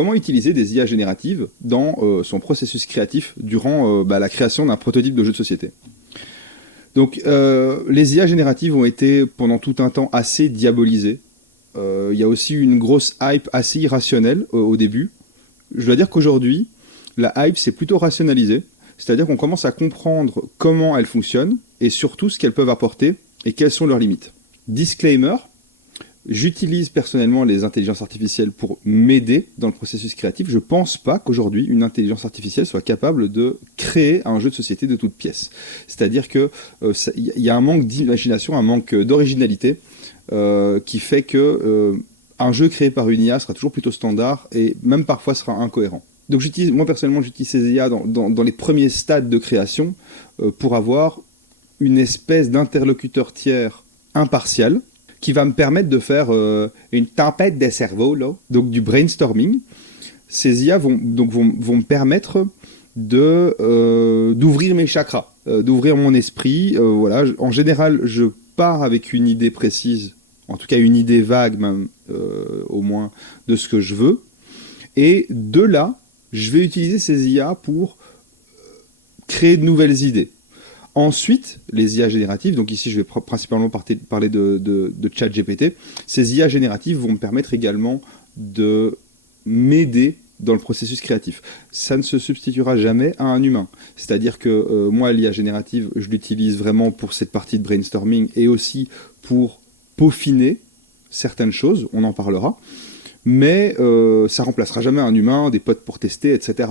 comment utiliser des IA génératives dans son processus créatif durant la création d'un prototype de jeu de société. Donc les IA génératives ont été pendant tout un temps assez diabolisées. Il y a aussi une grosse hype assez irrationnelle au début. Je dois dire qu'aujourd'hui, la hype s'est plutôt rationalisée, c'est-à-dire qu'on commence à comprendre comment elles fonctionnent et surtout ce qu'elles peuvent apporter et quelles sont leurs limites. Disclaimer, j'utilise personnellement les intelligences artificielles pour m'aider dans le processus créatif. Je ne pense pas qu'aujourd'hui, une intelligence artificielle soit capable de créer un jeu de société de toutes pièces. C'est-à-dire qu'il y a un manque d'imagination, un manque d'originalité qui fait que un jeu créé par une IA sera toujours plutôt standard et même parfois sera incohérent. Donc moi personnellement, j'utilise ces IA dans les premiers stades de création pour avoir une espèce d'interlocuteur tiers impartial qui va me permettre de faire une tempête des cerveaux, là, donc du brainstorming. Ces IA vont me permettre d'ouvrir mes chakras, d'ouvrir mon esprit. Voilà. En général, je pars avec une idée précise, en tout cas une idée vague même, au moins, de ce que je veux. Et de là, je vais utiliser ces IA pour créer de nouvelles idées. Ensuite, les IA génératives, donc ici je vais principalement parler de ChatGPT, ces IA génératives vont me permettre également de m'aider dans le processus créatif. Ça ne se substituera jamais à un humain. C'est-à-dire que moi, l'IA générative, je l'utilise vraiment pour cette partie de brainstorming et aussi pour peaufiner certaines choses, on en parlera, mais ça remplacera jamais un humain, des potes pour tester, etc.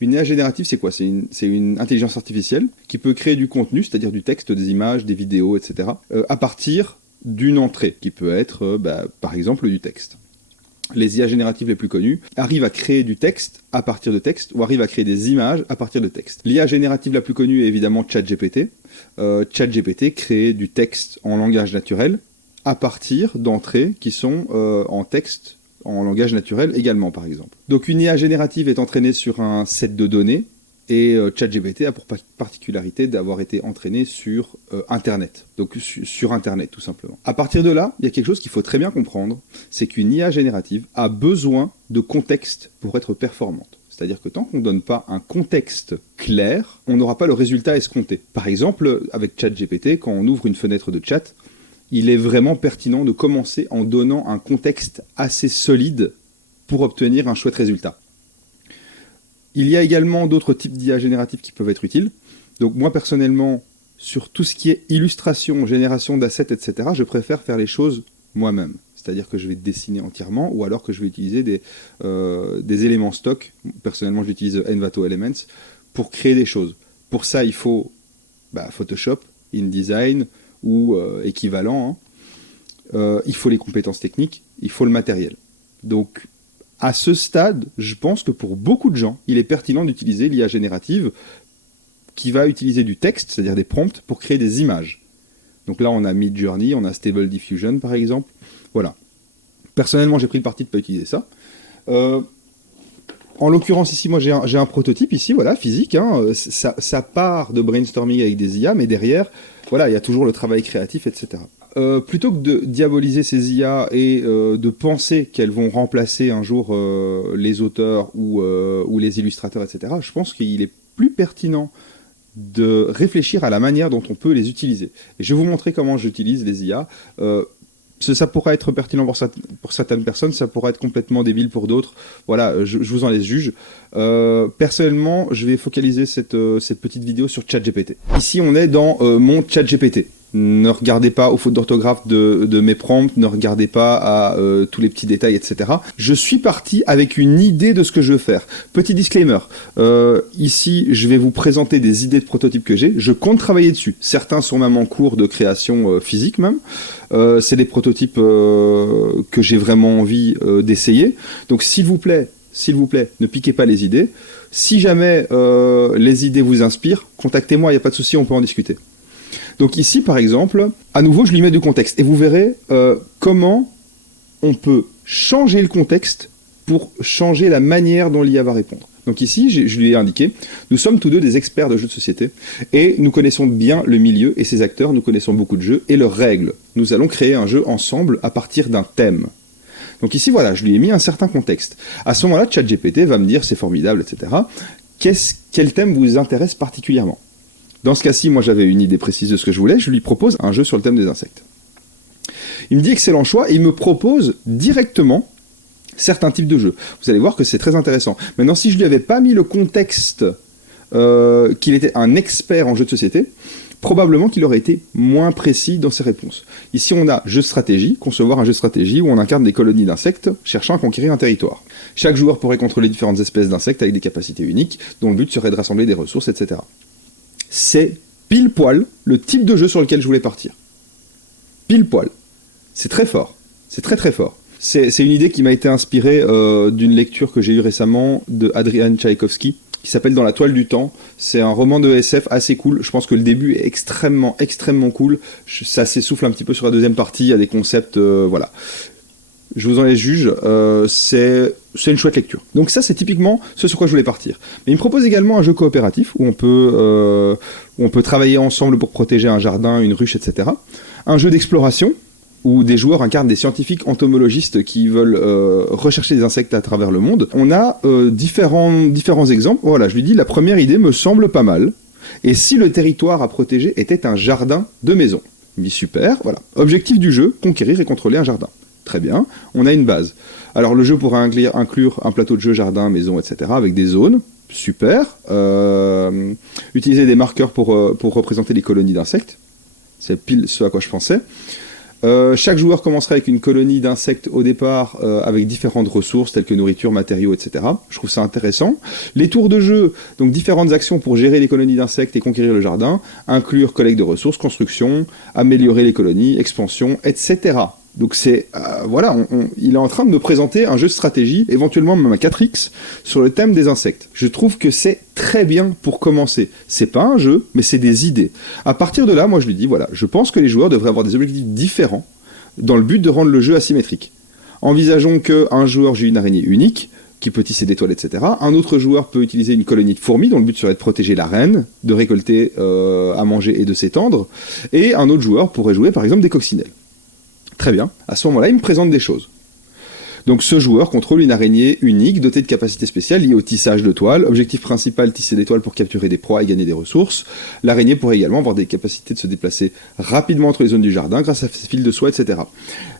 Une IA générative, c'est quoi? C'est une intelligence artificielle qui peut créer du contenu, c'est-à-dire du texte, des images, des vidéos, etc., à partir d'une entrée, qui peut être, par exemple, du texte. Les IA génératives les plus connues arrivent à créer du texte à partir de texte, ou arrivent à créer des images à partir de texte. L'IA générative la plus connue est évidemment ChatGPT. ChatGPT crée du texte en langage naturel à partir d'entrées qui sont en texte en langage naturel également, par exemple. Donc une IA générative est entraînée sur un set de données, et ChatGPT a pour particularité d'avoir été entraîné sur Internet, donc sur Internet tout simplement. À partir de là, il y a quelque chose qu'il faut très bien comprendre, c'est qu'une IA générative a besoin de contexte pour être performante. C'est-à-dire que tant qu'on ne donne pas un contexte clair, on n'aura pas le résultat escompté. Par exemple, avec ChatGPT, quand on ouvre une fenêtre de chat, il est vraiment pertinent de commencer en donnant un contexte assez solide pour obtenir un chouette résultat. Il y a également d'autres types d'IA génératives qui peuvent être utiles. Donc moi personnellement, sur tout ce qui est illustration, génération d'assets, etc., je préfère faire les choses moi-même. C'est-à-dire que je vais dessiner entièrement ou alors que je vais utiliser des éléments stock. Personnellement, j'utilise Envato Elements pour créer des choses. Pour ça, il faut Photoshop, InDesign ou équivalent. Il faut les compétences techniques, il faut le matériel. Donc, à ce stade, je pense que pour beaucoup de gens, il est pertinent d'utiliser l'IA générative qui va utiliser du texte, c'est-à-dire des prompts, pour créer des images. Donc là, on a Midjourney, on a Stable Diffusion, par exemple. Voilà. Personnellement, j'ai pris le parti de ne pas utiliser ça. En l'occurrence, ici, moi, j'ai un prototype, ici, voilà, physique. Ça part de brainstorming avec des IA, mais derrière, voilà, il y a toujours le travail créatif, etc. Plutôt que de diaboliser ces IA et de penser qu'elles vont remplacer un jour les auteurs ou les illustrateurs, etc., je pense qu'il est plus pertinent de réfléchir à la manière dont on peut les utiliser. Et je vais vous montrer comment j'utilise les IA. Ça pourra être pertinent pour certaines personnes, ça pourra être complètement débile pour d'autres. Voilà, je vous en laisse juge. Personnellement, je vais focaliser cette petite vidéo sur ChatGPT. Ici, on est dans mon ChatGPT. Ne regardez pas aux fautes d'orthographe de mes prompts, ne regardez pas à tous les petits détails, etc. Je suis parti avec une idée de ce que je veux faire. Petit disclaimer, ici je vais vous présenter des idées de prototypes que j'ai. Je compte travailler dessus. Certains sont même en cours de création physique même. C'est des prototypes que j'ai vraiment envie d'essayer. Donc s'il vous plaît, ne piquez pas les idées. Si jamais les idées vous inspirent, contactez-moi, il n'y a pas de souci, on peut en discuter. Donc ici, par exemple, à nouveau, je lui mets du contexte. Et vous verrez comment on peut changer le contexte pour changer la manière dont l'IA va répondre. Donc ici, je lui ai indiqué, nous sommes tous deux des experts de jeux de société et nous connaissons bien le milieu et ses acteurs, nous connaissons beaucoup de jeux et leurs règles. Nous allons créer un jeu ensemble à partir d'un thème. Donc ici, voilà, je lui ai mis un certain contexte. À ce moment-là, ChatGPT va me dire c'est formidable, etc. Quel thème vous intéresse particulièrement? Dans ce cas-ci, moi j'avais une idée précise de ce que je voulais, je lui propose un jeu sur le thème des insectes. Il me dit excellent choix et il me propose directement certains types de jeux. Vous allez voir que c'est très intéressant. Maintenant, si je lui avais pas mis le contexte qu'il était un expert en jeux de société, probablement qu'il aurait été moins précis dans ses réponses. Ici, on a jeu de stratégie, concevoir un jeu de stratégie où on incarne des colonies d'insectes cherchant à conquérir un territoire. Chaque joueur pourrait contrôler différentes espèces d'insectes avec des capacités uniques, dont le but serait de rassembler des ressources, etc. C'est pile poil le type de jeu sur lequel je voulais partir. Pile poil. C'est très fort. C'est très très fort. C'est une idée qui m'a été inspirée d'une lecture que j'ai eue récemment de Adrian Tchaïkovski, qui s'appelle Dans la toile du temps. C'est un roman de SF assez cool. Je pense que le début est extrêmement, extrêmement cool. Ça s'essouffle un petit peu sur la deuxième partie. Il y a des concepts, voilà. Je vous en les juge. C'est une chouette lecture. Donc ça, c'est typiquement ce sur quoi je voulais partir. Mais il me propose également un jeu coopératif où on peut travailler ensemble pour protéger un jardin, une ruche, etc. Un jeu d'exploration où des joueurs incarnent des scientifiques entomologistes qui veulent rechercher des insectes à travers le monde. On a différents exemples. Voilà, je lui dis, la première idée me semble pas mal. Et si le territoire à protéger était un jardin de maison? Il me dit, super, voilà. Objectif du jeu, conquérir et contrôler un jardin. Très bien, on a une base. Alors le jeu pourrait inclure un plateau de jeu, jardin, maison, etc. avec des zones. Super. Utiliser des marqueurs pour représenter les colonies d'insectes. C'est pile ce à quoi je pensais. Chaque joueur commencerait avec une colonie d'insectes au départ avec différentes ressources telles que nourriture, matériaux, etc. Je trouve ça intéressant. Les tours de jeu, donc différentes actions pour gérer les colonies d'insectes et conquérir le jardin, inclure collecte de ressources, construction, améliorer les colonies, expansion, etc. Donc c'est voilà, il est en train de me présenter un jeu de stratégie, éventuellement même un 4X, sur le thème des insectes. Je trouve que c'est très bien pour commencer. C'est pas un jeu, mais c'est des idées. À partir de là, moi je lui dis, voilà, je pense que les joueurs devraient avoir des objectifs différents dans le but de rendre le jeu asymétrique. Envisageons qu'un joueur joue une araignée unique, qui peut tisser des toiles, etc. Un autre joueur peut utiliser une colonie de fourmis, dont le but serait de protéger la reine, de récolter à manger et de s'étendre. Et un autre joueur pourrait jouer par exemple des coccinelles. Très bien. À ce moment-là, il me présente des choses. Donc ce joueur contrôle une araignée unique, dotée de capacités spéciales liées au tissage de toiles. Objectif principal, tisser des toiles pour capturer des proies et gagner des ressources. L'araignée pourrait également avoir des capacités de se déplacer rapidement entre les zones du jardin grâce à ses fils de soie, etc.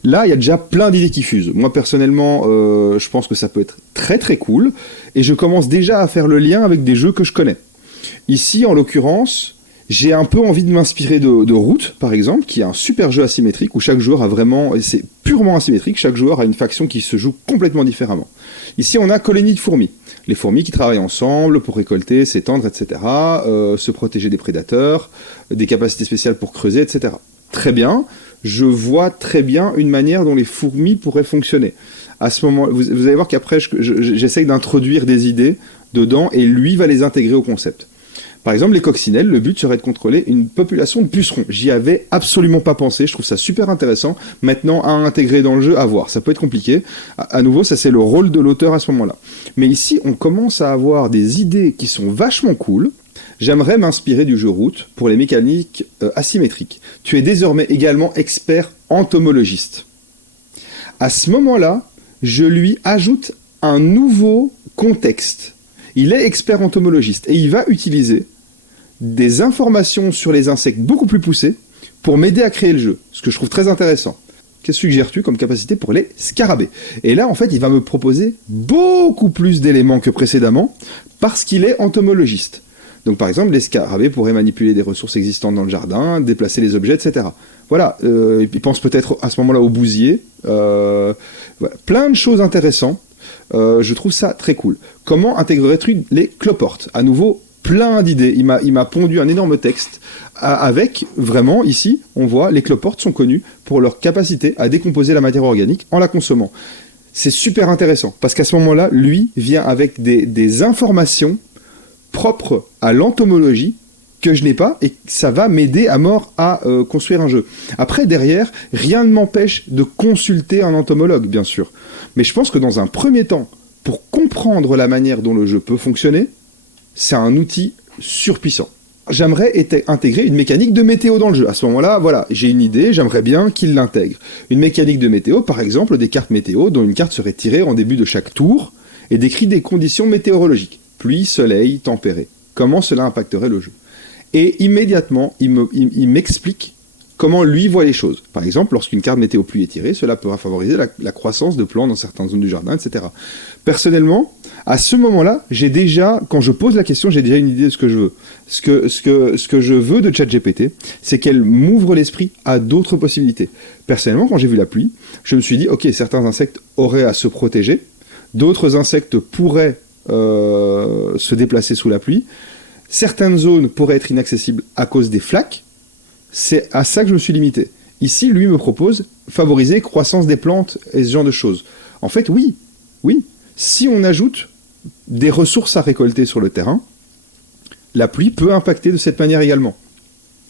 Là, il y a déjà plein d'idées qui fusent. Moi, personnellement, je pense que ça peut être très très cool. Et je commence déjà à faire le lien avec des jeux que je connais. Ici, en l'occurrence, j'ai un peu envie de m'inspirer de Root, par exemple, qui est un super jeu asymétrique où chaque joueur a vraiment, et c'est purement asymétrique, chaque joueur a une faction qui se joue complètement différemment. Ici, on a colonie de fourmis. Les fourmis qui travaillent ensemble pour récolter, s'étendre, etc., se protéger des prédateurs, des capacités spéciales pour creuser, etc. Très bien, je vois très bien une manière dont les fourmis pourraient fonctionner. À ce moment, vous allez voir qu'après, j'essaye d'introduire des idées dedans et lui va les intégrer au concept. Par exemple, les coccinelles, le but serait de contrôler une population de pucerons. J'y avais absolument pas pensé, je trouve ça super intéressant. Maintenant, à intégrer dans le jeu, à voir. Ça peut être compliqué. À nouveau, ça c'est le rôle de l'auteur à ce moment-là. Mais ici, on commence à avoir des idées qui sont vachement cool. J'aimerais m'inspirer du jeu Root pour les mécaniques asymétriques. Tu es désormais également expert entomologiste. À ce moment-là, je lui ajoute un nouveau contexte. Il est expert entomologiste et il va utiliser des informations sur les insectes beaucoup plus poussées pour m'aider à créer le jeu, ce que je trouve très intéressant. Que suggères-tu comme capacité pour les scarabées? Et là, en fait, il va me proposer beaucoup plus d'éléments que précédemment parce qu'il est entomologiste. Donc, par exemple, les scarabées pourraient manipuler des ressources existantes dans le jardin, déplacer les objets, etc. Voilà, il pense peut-être à ce moment-là au bousier. Voilà. Plein de choses intéressantes. Je trouve ça très cool. Comment intégrerais-tu les cloportes? À nouveau, plein d'idées. Il m'a pondu un énorme texte avec, vraiment, ici, on voit, les cloportes sont connues pour leur capacité à décomposer la matière organique en la consommant. C'est super intéressant, parce qu'à ce moment-là, lui vient avec des informations propres à l'entomologie que je n'ai pas, et ça va m'aider à mort à construire un jeu. Après, derrière, rien ne m'empêche de consulter un entomologue, bien sûr. Mais je pense que dans un premier temps, pour comprendre la manière dont le jeu peut fonctionner, c'est un outil surpuissant. j'aimerais intégrer une mécanique de météo dans le jeu. À ce moment-là, voilà, j'ai une idée, j'aimerais bien qu'il l'intègre. Une mécanique de météo, par exemple, des cartes météo, dont une carte serait tirée en début de chaque tour et décrit des conditions météorologiques. Pluie, soleil, tempéré. Comment cela impacterait le jeu. Et immédiatement, il m'explique comment lui voit les choses. Par exemple, lorsqu'une carte météo pluie est tirée, cela pourra favoriser la croissance de plants dans certaines zones du jardin, etc. Personnellement, à ce moment-là, quand je pose la question, j'ai déjà une idée de ce que je veux. Ce que je veux de ChatGPT, c'est qu'elle m'ouvre l'esprit à d'autres possibilités. Personnellement, quand j'ai vu la pluie, je me suis dit, ok, certains insectes auraient à se protéger, d'autres insectes pourraient se déplacer sous la pluie, certaines zones pourraient être inaccessibles à cause des flaques. C'est à ça que je me suis limité. Ici, lui me propose favoriser croissance des plantes et ce genre de choses. En fait, oui. Si on ajoute des ressources à récolter sur le terrain, la pluie peut impacter de cette manière également.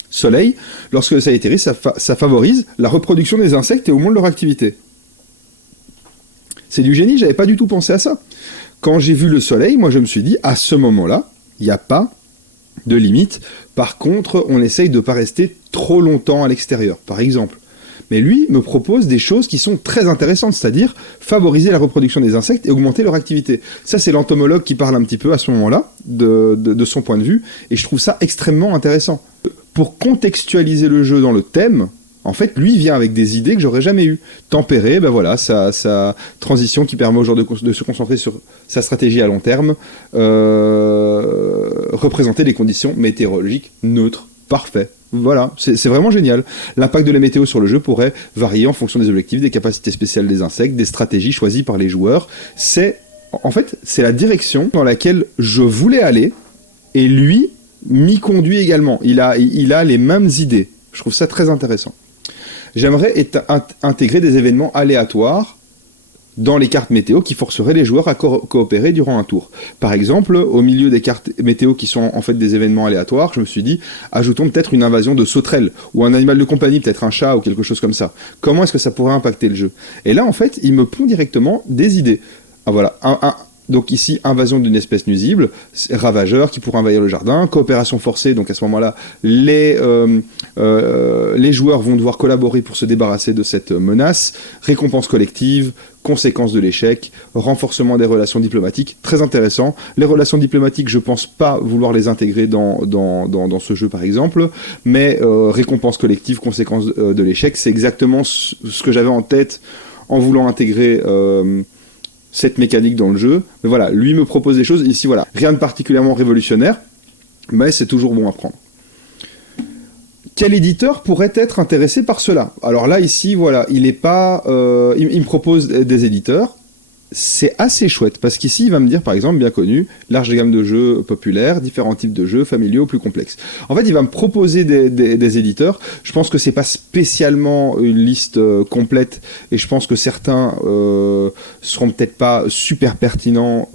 Soleil, lorsque ça est ça favorise la reproduction des insectes et au moins de leur activité. C'est du génie, j'avais pas du tout pensé à ça. Quand j'ai vu le soleil, moi je me suis dit, à ce moment-là, il n'y a pas de limite. Par contre, on essaye de ne pas rester trop longtemps à l'extérieur, par exemple. Mais lui me propose des choses qui sont très intéressantes, c'est-à-dire favoriser la reproduction des insectes et augmenter leur activité. Ça, c'est l'entomologue qui parle un petit peu à ce moment-là, de son point de vue, et je trouve ça extrêmement intéressant. Pour contextualiser le jeu dans le thème, en fait, lui vient avec des idées que j'aurais jamais eues. Tempérer, ben voilà, sa transition qui permet au joueur de se concentrer sur sa stratégie à long terme. Représenter les conditions météorologiques neutres. Parfait. Voilà, c'est vraiment génial. L'impact de la météo sur le jeu pourrait varier en fonction des objectifs, des capacités spéciales des insectes, des stratégies choisies par les joueurs. En fait, c'est la direction dans laquelle je voulais aller, et lui m'y conduit également. Il a les mêmes idées. Je trouve ça très intéressant. J'aimerais intégrer des événements aléatoires dans les cartes météo qui forceraient les joueurs à coopérer durant un tour. Par exemple, au milieu des cartes météo qui sont en fait des événements aléatoires, je me suis dit, ajoutons peut-être une invasion de sauterelles, ou un animal de compagnie, peut-être un chat ou quelque chose comme ça. Comment est-ce que ça pourrait impacter le jeu? Et là, en fait, il me pond directement des idées. Ah voilà, donc ici, invasion d'une espèce nuisible, ravageur qui pourrait envahir le jardin, coopération forcée, donc à ce moment-là, les joueurs vont devoir collaborer pour se débarrasser de cette menace, récompense collective, conséquences de l'échec, renforcement des relations diplomatiques, très intéressant. Les relations diplomatiques, je pense pas vouloir les intégrer dans ce jeu par exemple, mais récompense collective, conséquences de l'échec, c'est exactement ce que j'avais en tête en voulant intégrer cette mécanique dans le jeu. Mais voilà, lui me propose des choses, ici voilà, rien de particulièrement révolutionnaire, mais c'est toujours bon à prendre. Quel éditeur pourrait être intéressé par cela? Alors là, ici, voilà, il me propose des éditeurs. C'est assez chouette, parce qu'ici, il va me dire, par exemple, bien connu, large gamme de jeux populaires, différents types de jeux, familiaux, plus complexes. En fait, il va me proposer des éditeurs. Je pense que c'est pas spécialement une liste complète, et je pense que certains seront peut-être pas super pertinents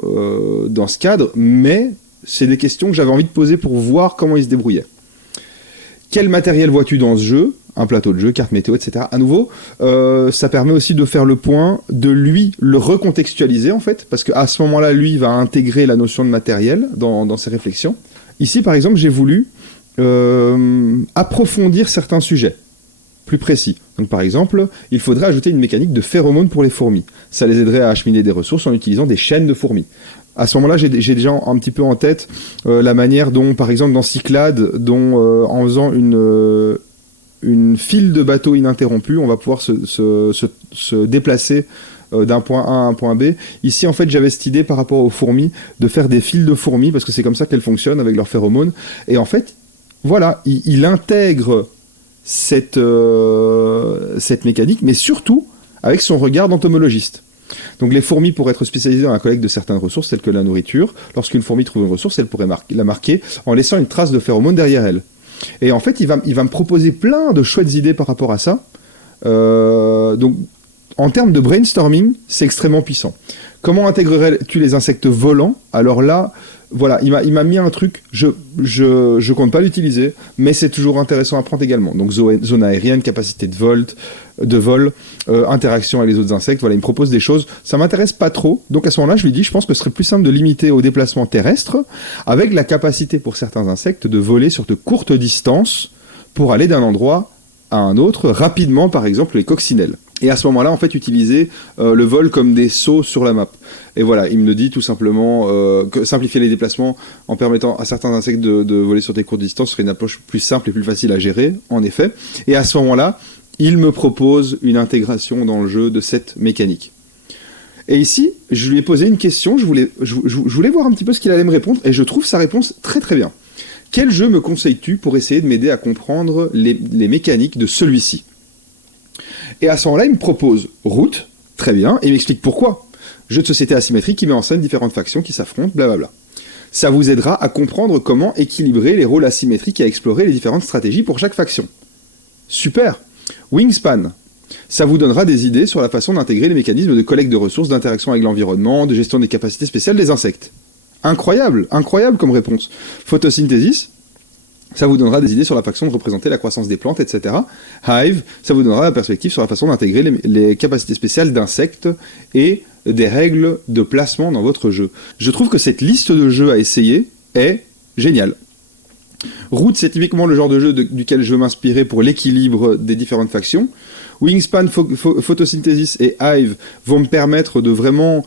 dans ce cadre, mais c'est des questions que j'avais envie de poser pour voir comment ils se débrouillaient. Quel matériel vois-tu dans ce jeu? Un plateau de jeu, carte météo, etc. À nouveau, ça permet aussi de faire le point, de lui le recontextualiser en fait, parce qu'à ce moment-là, lui va intégrer la notion de matériel dans ses réflexions. Ici, par exemple, j'ai voulu approfondir certains sujets plus précis. Donc par exemple, il faudrait ajouter une mécanique de phéromones pour les fourmis. Ça les aiderait à acheminer des ressources en utilisant des chaînes de fourmis. À ce moment-là, j'ai déjà un petit peu en tête la manière dont, par exemple, dans Cyclades, en faisant une file de bateaux ininterrompue, on va pouvoir se déplacer d'un point A à un point B. Ici, en fait, j'avais cette idée par rapport aux fourmis, de faire des files de fourmis, parce que c'est comme ça qu'elles fonctionnent avec leurs phéromones. Et en fait, voilà, il intègre cette mécanique, mais surtout avec son regard d'entomologiste. Donc les fourmis pourraient être spécialisées dans la collecte de certaines ressources, telles que la nourriture. Lorsqu'une fourmi trouve une ressource, elle pourrait la marquer en laissant une trace de phéromones derrière elle. Et en fait, il va me proposer plein de chouettes idées par rapport à ça. Donc, en termes de brainstorming, c'est extrêmement puissant. Comment intégrerais-tu les insectes volants? Alors là, voilà, il m'a mis un truc, je compte pas l'utiliser, mais c'est toujours intéressant à prendre également. Donc zone aérienne, capacité de vol, interaction avec les autres insectes, voilà, il me propose des choses, ça m'intéresse pas trop, donc à ce moment-là, je lui dis, je pense que ce serait plus simple de limiter au déplacement terrestre, avec la capacité pour certains insectes de voler sur de courtes distances pour aller d'un endroit à un autre, rapidement, par exemple les coccinelles. Et à ce moment-là, en fait, utiliser le vol comme des sauts sur la map. Et voilà, il me dit tout simplement que simplifier les déplacements en permettant à certains insectes de voler sur des courtes distances serait une approche plus simple et plus facile à gérer, en effet. Et à ce moment-là, il me propose une intégration dans le jeu de cette mécanique. Et ici, je lui ai posé une question, je voulais voir un petit peu ce qu'il allait me répondre, et je trouve sa réponse très très bien. Quel jeu me conseilles-tu pour essayer de m'aider à comprendre les mécaniques de celui-ci? Et à ce moment-là, il me propose Route, très bien, et il m'explique pourquoi. Jeu de société asymétrique qui met en scène différentes factions qui s'affrontent, blablabla. Ça vous aidera à comprendre comment équilibrer les rôles asymétriques et à explorer les différentes stratégies pour chaque faction. Super. Wingspan. Ça vous donnera des idées sur la façon d'intégrer les mécanismes de collecte de ressources, d'interaction avec l'environnement, de gestion des capacités spéciales des insectes. Incroyable, incroyable comme réponse. Photosynthesis. Ça vous donnera des idées sur la façon de représenter la croissance des plantes, etc. Hive, ça vous donnera la perspective sur la façon d'intégrer les capacités spéciales d'insectes et des règles de placement dans votre jeu. Je trouve que cette liste de jeux à essayer est géniale. Route, c'est typiquement le genre de jeu duquel je veux m'inspirer pour l'équilibre des différentes factions. Wingspan, Photosynthesis et Hive vont me permettre de vraiment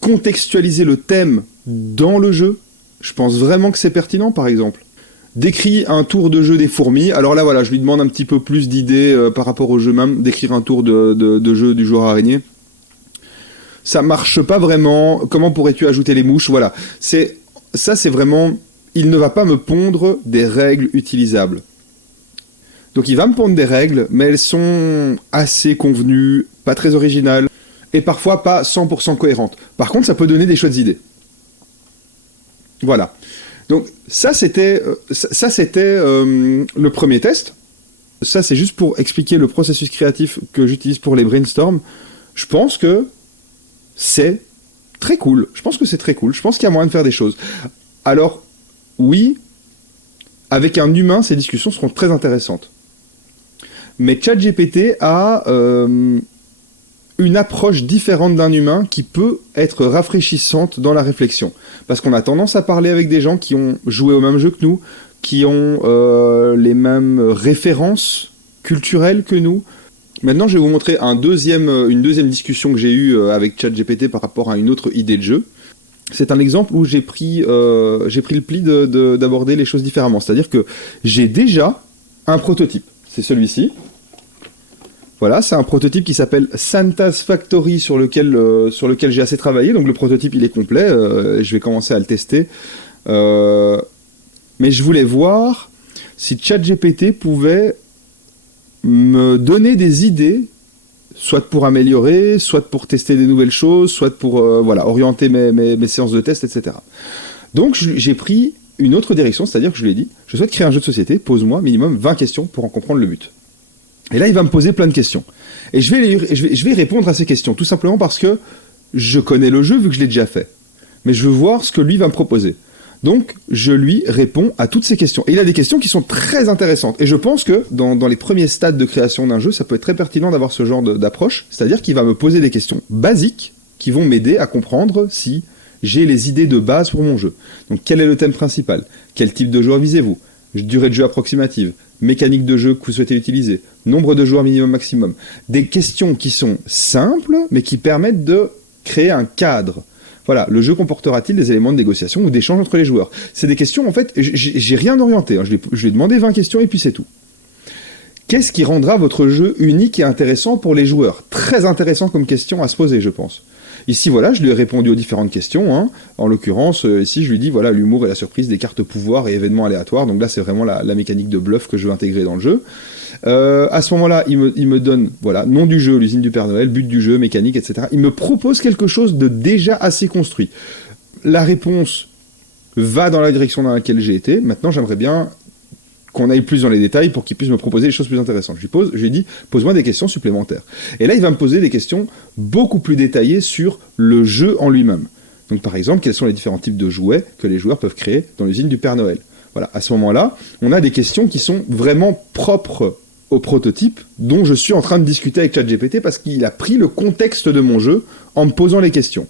contextualiser le thème dans le jeu. Je pense vraiment que c'est pertinent, par exemple. Décrit un tour de jeu des fourmis. Alors là, voilà, je lui demande un petit peu plus d'idées par rapport au jeu même. D'écrire un tour de jeu du joueur araignée. Ça marche pas vraiment. Comment pourrais-tu ajouter les mouches? Voilà. Ça, c'est vraiment... Il ne va pas me pondre des règles utilisables. Donc il va me pondre des règles, mais elles sont assez convenues, pas très originales, et parfois pas 100% cohérentes. Par contre, ça peut donner des chouettes idées. Voilà. Donc ça c'était le premier test. Ça c'est juste pour expliquer le processus créatif que j'utilise pour les brainstorms. Je pense que c'est très cool. Je pense qu'il y a moyen de faire des choses. Alors oui, avec un humain, ces discussions seront très intéressantes. Mais ChatGPT a une approche différente d'un humain qui peut être rafraîchissante dans la réflexion. Parce qu'on a tendance à parler avec des gens qui ont joué au même jeu que nous, qui ont les mêmes références culturelles que nous. Maintenant, je vais vous montrer une deuxième discussion que j'ai eue avec ChatGPT par rapport à une autre idée de jeu. C'est un exemple où j'ai pris le pli d'aborder les choses différemment. C'est-à-dire que j'ai déjà un prototype. C'est celui-ci. Voilà, c'est un prototype qui s'appelle Santa's Factory sur lequel j'ai assez travaillé. Donc le prototype, il est complet. Je vais commencer à le tester. Mais je voulais voir si ChatGPT pouvait me donner des idées, soit pour améliorer, soit pour tester des nouvelles choses, soit pour orienter mes séances de test, etc. Donc j'ai pris une autre direction, c'est-à-dire que je lui ai dit, je souhaite créer un jeu de société, pose-moi minimum 20 questions pour en comprendre le but. Et là, il va me poser plein de questions. Et je vais répondre à ces questions, tout simplement parce que je connais le jeu vu que je l'ai déjà fait. Mais je veux voir ce que lui va me proposer. Donc, je lui réponds à toutes ces questions. Et il a des questions qui sont très intéressantes. Et je pense que dans les premiers stades de création d'un jeu, ça peut être très pertinent d'avoir ce genre d'approche. C'est-à-dire qu'il va me poser des questions basiques qui vont m'aider à comprendre si j'ai les idées de base pour mon jeu. Donc, quel est le thème principal? Quel type de joueur visez-vous? Durée de jeu approximative? Mécanique de jeu que vous souhaitez utiliser? Nombre de joueurs minimum maximum? Des questions qui sont simples, mais qui permettent de créer un cadre. Voilà, le jeu comportera-t-il des éléments de négociation ou d'échange entre les joueurs? C'est des questions, en fait, j'ai rien orienté. Hein. Je lui ai demandé 20 questions et puis c'est tout. Qu'est-ce qui rendra votre jeu unique et intéressant pour les joueurs? Très intéressant comme question à se poser, je pense. Ici, voilà, je lui ai répondu aux différentes questions. Hein. En l'occurrence, ici, je lui dis, voilà, l'humour et la surprise, des cartes pouvoir et événements aléatoires. Donc là, c'est vraiment la mécanique de bluff que je veux intégrer dans le jeu. À ce moment-là, il me donne, voilà, nom du jeu, l'usine du Père Noël, but du jeu, mécanique, etc. Il me propose quelque chose de déjà assez construit. La réponse va dans la direction dans laquelle j'ai été. Maintenant, j'aimerais bien qu'on aille plus dans les détails pour qu'il puisse me proposer des choses plus intéressantes. Je lui ai dit, pose-moi des questions supplémentaires. Et là, il va me poser des questions beaucoup plus détaillées sur le jeu en lui-même. Donc par exemple, quels sont les différents types de jouets que les joueurs peuvent créer dans l'usine du Père Noël. Voilà, à ce moment-là, on a des questions qui sont vraiment propres au prototype dont je suis en train de discuter avec ChatGPT parce qu'il a pris le contexte de mon jeu en me posant les questions.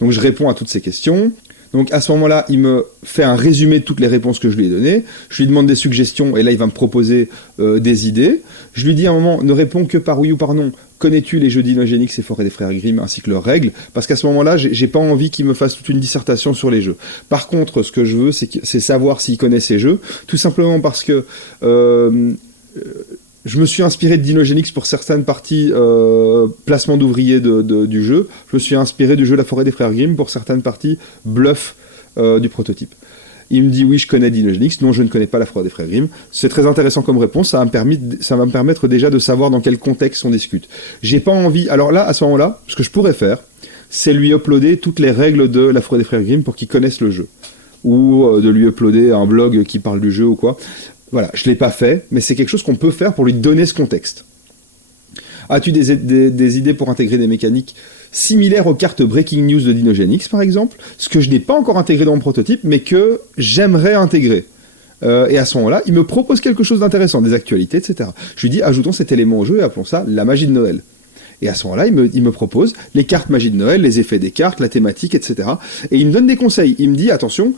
Donc je réponds à toutes ces questions. Donc à ce moment-là, il me fait un résumé de toutes les réponses que je lui ai données. Je lui demande des suggestions et là, il va me proposer des idées. Je lui dis à un moment, ne réponds que par oui ou par non. Connais-tu les jeux d'Inogénix et Forêt des Frères Grimm ainsi que leurs règles? Parce qu'à ce moment-là, j'ai pas envie qu'il me fasse toute une dissertation sur les jeux. Par contre, ce que je veux, c'est savoir s'il connaît ces jeux, tout simplement parce que je me suis inspiré de Dinogénix pour certaines parties placement d'ouvriers du jeu. Je me suis inspiré du jeu La Forêt des Frères Grimm pour certaines parties bluff du prototype. Il me dit oui, je connais Dinogénix, non, je ne connais pas La Forêt des Frères Grimm. C'est très intéressant comme réponse, ça va me permettre déjà de savoir dans quel contexte on discute. J'ai pas envie, alors là, à ce moment-là, ce que je pourrais faire, c'est lui uploader toutes les règles de La Forêt des Frères Grimm pour qu'il connaisse le jeu. Ou de lui uploader un blog qui parle du jeu ou quoi. Voilà, je ne l'ai pas fait, mais c'est quelque chose qu'on peut faire pour lui donner ce contexte. As-tu des idées pour intégrer des mécaniques similaires aux cartes Breaking News de Dinogénix, par exemple? Ce que je n'ai pas encore intégré dans mon prototype, mais que j'aimerais intégrer. Et à ce moment-là, il me propose quelque chose d'intéressant, des actualités, etc. Je lui dis, ajoutons cet élément au jeu et appelons ça la magie de Noël. Et à ce moment-là, il me propose les cartes magie de Noël, les effets des cartes, la thématique, etc. Et il me donne des conseils. Il me dit, attention,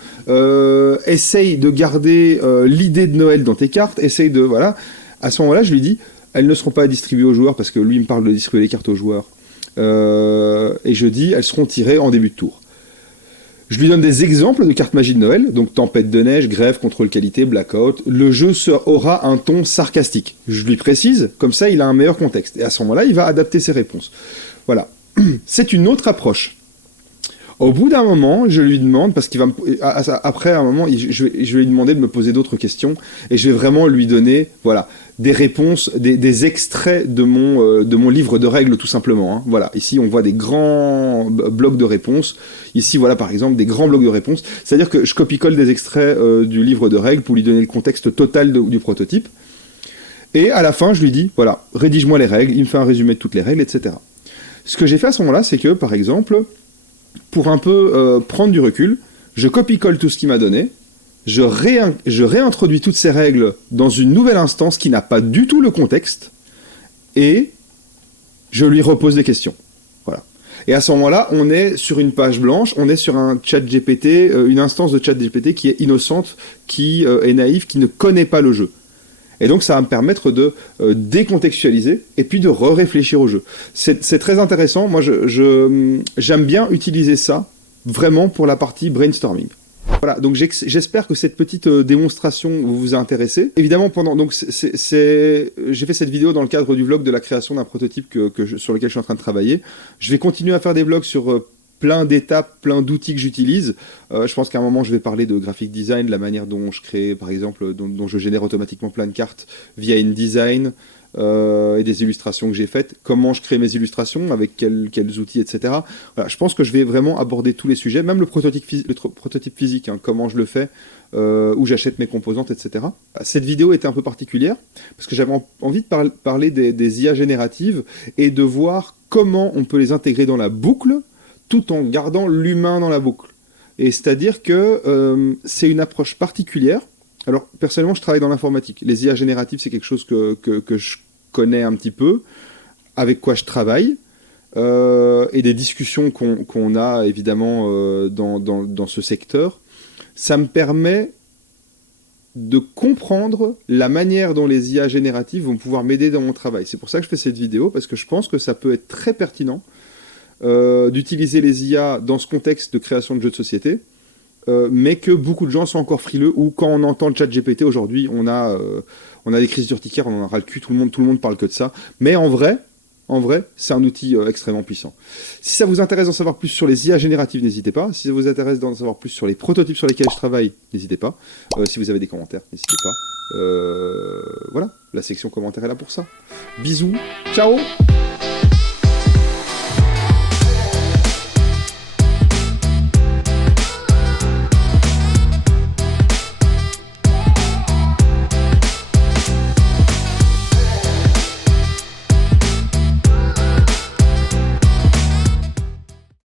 essaye de garder l'idée de Noël dans tes cartes, essaye de... Voilà. À ce moment-là, je lui dis, elles ne seront pas distribuées aux joueurs, parce que lui, il me parle de distribuer les cartes aux joueurs. Et je dis, elles seront tirées en début de tour. Je lui donne des exemples de cartes magie de Noël, donc tempête de neige, grève, contrôle qualité, blackout. Le jeu aura un ton sarcastique. Je lui précise, comme ça il a un meilleur contexte. Et à ce moment-là, il va adapter ses réponses. Voilà. C'est une autre approche. Au bout d'un moment, je lui demande, parce qu'il va après un moment, je vais lui demander de me poser d'autres questions, et je vais vraiment lui donner, voilà, des réponses, des extraits de mon livre de règles, tout simplement. Hein. Voilà, ici on voit des grands blocs de réponses. Ici, voilà, par exemple, des grands blocs de réponses. C'est-à-dire que je copie-colle des extraits du livre de règles pour lui donner le contexte total du prototype. Et à la fin, je lui dis, voilà, rédige-moi les règles. Il me fait un résumé de toutes les règles, etc. Ce que j'ai fait à ce moment-là, c'est que, par exemple, pour un peu prendre du recul, je copie-colle tout ce qu'il m'a donné, je réintroduis toutes ces règles dans une nouvelle instance qui n'a pas du tout le contexte, et je lui repose des questions. Voilà. Et à ce moment-là, on est sur une page blanche, on est sur un chat GPT, une instance de chat GPT qui est innocente, qui est naïve, qui ne connaît pas le jeu. Et donc ça va me permettre de décontextualiser et puis de réfléchir au jeu. C'est très intéressant. Moi, j'aime bien utiliser ça vraiment pour la partie brainstorming. Voilà, donc j'espère que cette petite démonstration vous a intéressé. Évidemment, j'ai fait cette vidéo dans le cadre du vlog de la création d'un prototype sur lequel je suis en train de travailler. Je vais continuer à faire des vlogs sur plein d'étapes, plein d'outils que j'utilise. Je pense qu'à un moment, je vais parler de graphic design, la manière dont je crée, par exemple, dont je génère automatiquement plein de cartes via InDesign et des illustrations que j'ai faites. Comment je crée mes illustrations, avec quels outils, etc. Voilà, je pense que je vais vraiment aborder tous les sujets, même le prototype physique, hein, comment je le fais, où j'achète mes composantes, etc. Cette vidéo était un peu particulière, parce que j'avais envie de parler des IA génératives et de voir comment on peut les intégrer dans la boucle, tout en gardant l'humain dans la boucle. Et c'est-à-dire que c'est une approche particulière. Alors, personnellement, je travaille dans l'informatique. Les IA génératives, c'est quelque chose que je connais un petit peu, avec quoi je travaille, et des discussions qu'on a, évidemment, dans ce secteur. Ça me permet de comprendre la manière dont les IA génératives vont pouvoir m'aider dans mon travail. C'est pour ça que je fais cette vidéo, parce que je pense que ça peut être très pertinent d'utiliser les IA dans ce contexte de création de jeux de société, mais que beaucoup de gens sont encore frileux, ou quand on entend le chat GPT aujourd'hui, on a des crises d'urticaire, on en a ras le cul, tout le monde parle que de ça, mais en vrai, c'est un outil extrêmement puissant. Si ça vous intéresse d'en savoir plus sur les IA génératives, n'hésitez pas. Si ça vous intéresse d'en savoir plus sur les prototypes sur lesquels je travaille, n'hésitez pas. Si vous avez des commentaires, n'hésitez pas. Voilà, la section commentaires est là pour ça. Bisous, ciao!